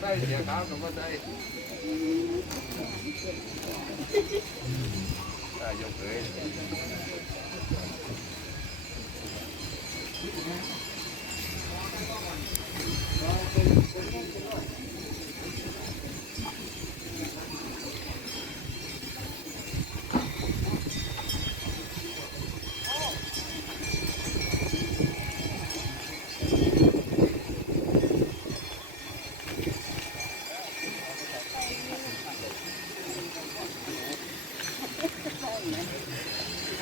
ได้เสีย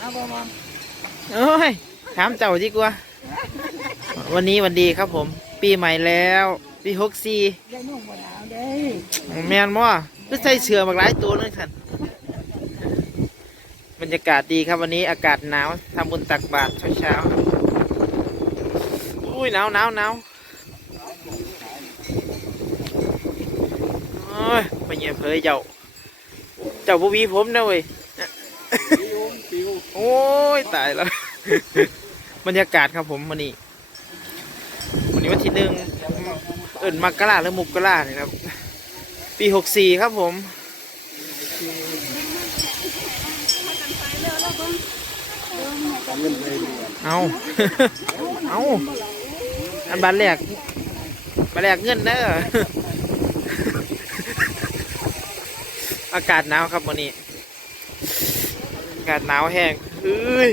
ขาวกับว่าได้ได้ยกเลยโอ้ยถามเจ้าดีกว่า วันนี้วันดีครับผม ปีใหม่แล้ว ปีหกสี่ได้นุ่งบนหนาวได้แมนมั่วก็ใส่เชือมากหลายตัวเลยท่านบรรยากาศดีครับวันนี้อากาศหนาวทำบุญตักบาตรเช้าๆอุ้ยหนาวหนาวหนาวโอ้ยไปเงียบเผยเจ้า เจ้าบุวีผมนะเว้ย โอ้ยตายแล้ว บรรยากาศครับผมวันนี้วันนี้วันที่หนึ่งเอิญมักกะลาหรือมุกกะลาเนี่ยครับ ปีหกสี่ครับผมเอาเอาอันบัตรแรกบัตรแรกเงินเด้ออากาศหนาวครับวันนี้ากาศหนาวแห้งเฮ้ย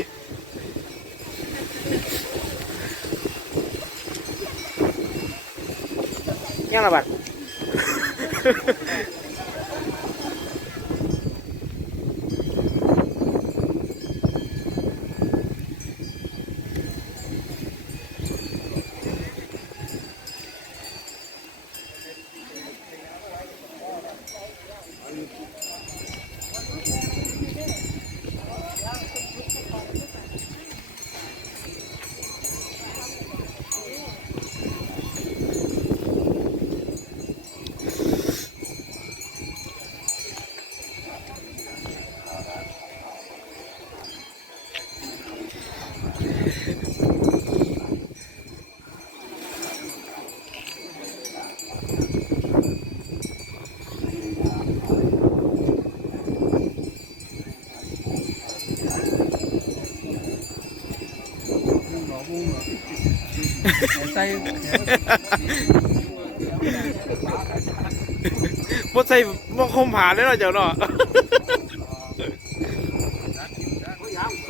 ยังระบาด ใส่บ่ใส่บ่คมผาเลยเนาะเจ้าเนาะ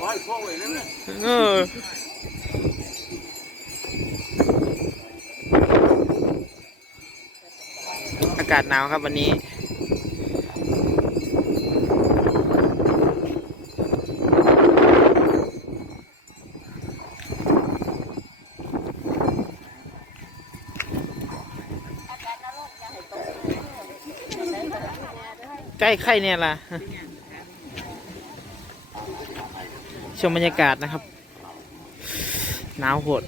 ร้อยพ่อไว้นั่นแหละเอออากาศหนาวครับวันนี้ ใกล้ไข่เนี่ยล่ะ ชมบรรยากาศนะครับ หนาวโหด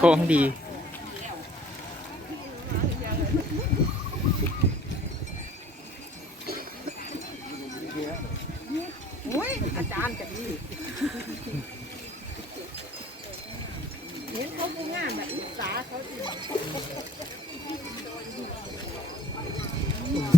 ของดี อุ้ยอาจารย์จะดีเห็นเขาผู้งามแบบอิสาเขาอี